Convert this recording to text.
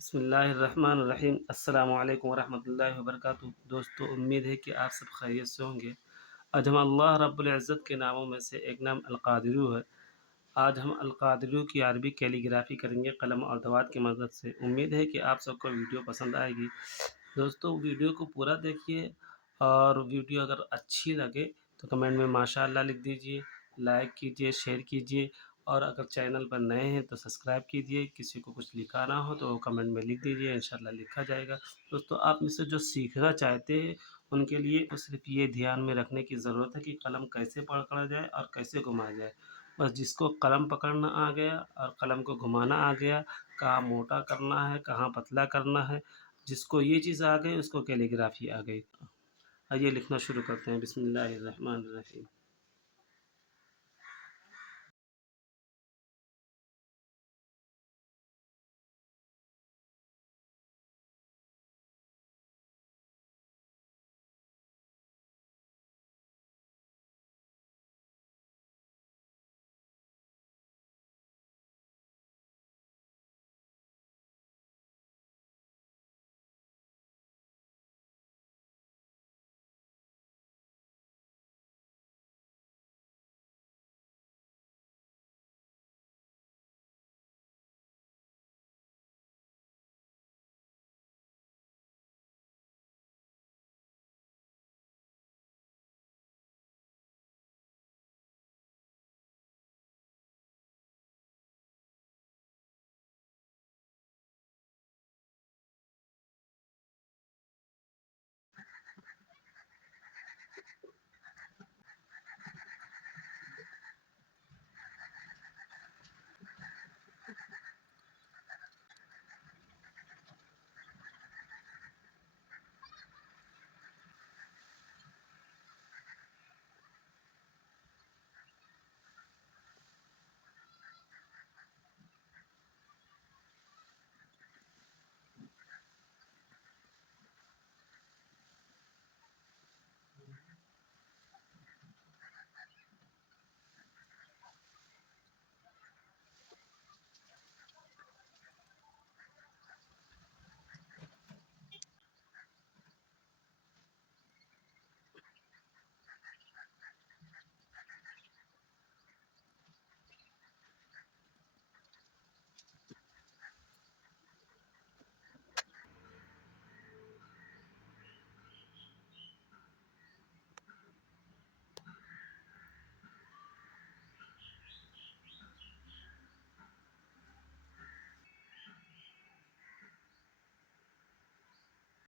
بسم اللہ الرحمن الرحیم۔ السلام علیکم ورحمۃ اللہ وبرکاتہ۔ دوستو، امید ہے کہ آپ سب خیریت سے ہوں گے۔ آج ہم اللہ رب العزت کے ناموں میں سے ایک نام القادرو ہے۔ آج ہم القادرو کی عربی کیلیگرافی کریں گے قلم اور دوات کی مدد سے۔ امید ہے کہ آپ سب کو ویڈیو پسند آئے گی۔ دوستو، ویڈیو کو پورا دیکھیے، اور ویڈیو اگر اچھی لگے تو کمنٹ میں ماشاء اللہ لکھ دیجیے، لائک کیجیے، شیئر کیجیے، اور اگر چینل پر نئے ہیں تو سبسکرائب کیجیے۔ کسی کو کچھ لکھانا ہو تو کمنٹ میں لکھ دیجیے، انشاءاللہ لکھا جائے گا۔ دوستو، آپ میں سے جو سیکھنا چاہتے ہیں ان کے لیے صرف یہ دھیان میں رکھنے کی ضرورت ہے کہ قلم کیسے پکڑا جائے اور کیسے گھمایا جائے۔ بس جس کو قلم پکڑنا آ گیا اور قلم کو گھمانا آ گیا، کہاں موٹا کرنا ہے کہاں پتلا کرنا ہے، جس کو یہ چیز آ گئی اس کو کیلیگرافی آ گئی۔ آئیے لکھنا شروع کرتے ہیں۔ بسم اللہ الرحمن الرحیم۔